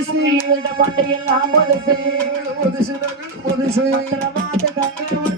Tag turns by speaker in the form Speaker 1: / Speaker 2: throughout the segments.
Speaker 1: பாட்டையெல்லாம் ஒதுசு. ஒதுசு ஒதுசு. மாத கண்ணு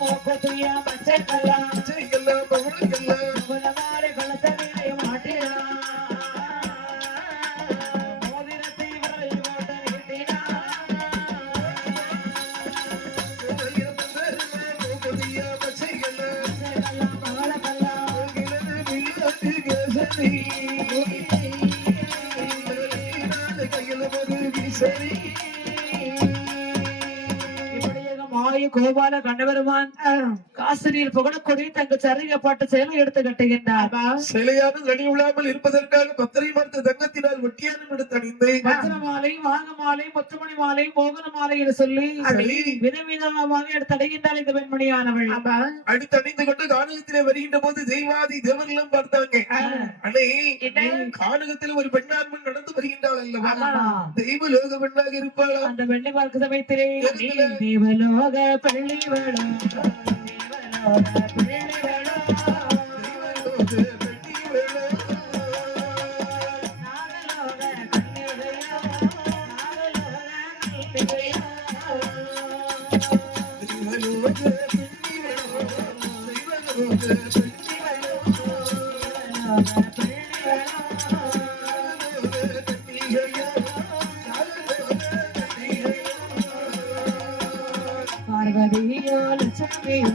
Speaker 1: ಮೋಕತಿಯ ಮಚ್ಚಕಲ್ಲ ಚಿಗಲ್ಲ ಬೌಳಗಲ್ಲ ಬಲವಾರ ಕಳತನಿಯ ಮಾಟಿನ ಮೋದಿನ ತೀವ್ರ ಯುವತ ನೀಟಿನ ಮೋಕತಿಯ ಮಚ್ಚಗಲ್ಲ ಚಿಗಲ್ಲ ಬೌಳಗಲ್ಲ ಹೋಗಿರದೆ ಬಿಲ್ಲದಿ கோபால கண்டபெருமான் காசினியில் புகழக்கூடிய தங்க சரிகப்பட்ட செயலை எடுத்து கட்டுகின்றார்.
Speaker 2: சிலையான நடி விழாமல் இருப்பதற்காக பத்திரை மரத்து தங்கத்தினால் ஒட்டியானம் எடுத்து அணிந்து
Speaker 1: மாலை வாங்க மாலை முத்துமணி மாலை மோகன மாலை என்று சொல்லி. விதவிதமாக எடுத்து அடைகின்றாள் இந்த பெண்மணியானவள்.
Speaker 2: அடித்து அணிந்து கொண்டு கானகத்திலே வருகின்ற போது தெய்வாதி தேவர்களும் பார்த்தாங்க. அண்ணே கானகத்தில் ஒரு பெண்ணான்மன் நடந்து வருகின்றாள் அல்லவா
Speaker 1: ஆமா.
Speaker 2: தெய்வ லோக பெண்ணாக இருப்பாளா
Speaker 1: அந்த பெண்ணை பார்க்க சமயத்திலே தேவலோக பள்ளி வேணும் தேவலோக பள்ளி வேணும்
Speaker 2: தெய்வலோக பெண்ணி வேளா.
Speaker 1: நாகலோக கண்ணி வேணும் நாகலோக கண்ணி வேணும்
Speaker 2: தெய்வலோக பெண்ணி வேளா. தெய்வலோக பெண்ணி
Speaker 1: பார்வதியா லட்சுமியா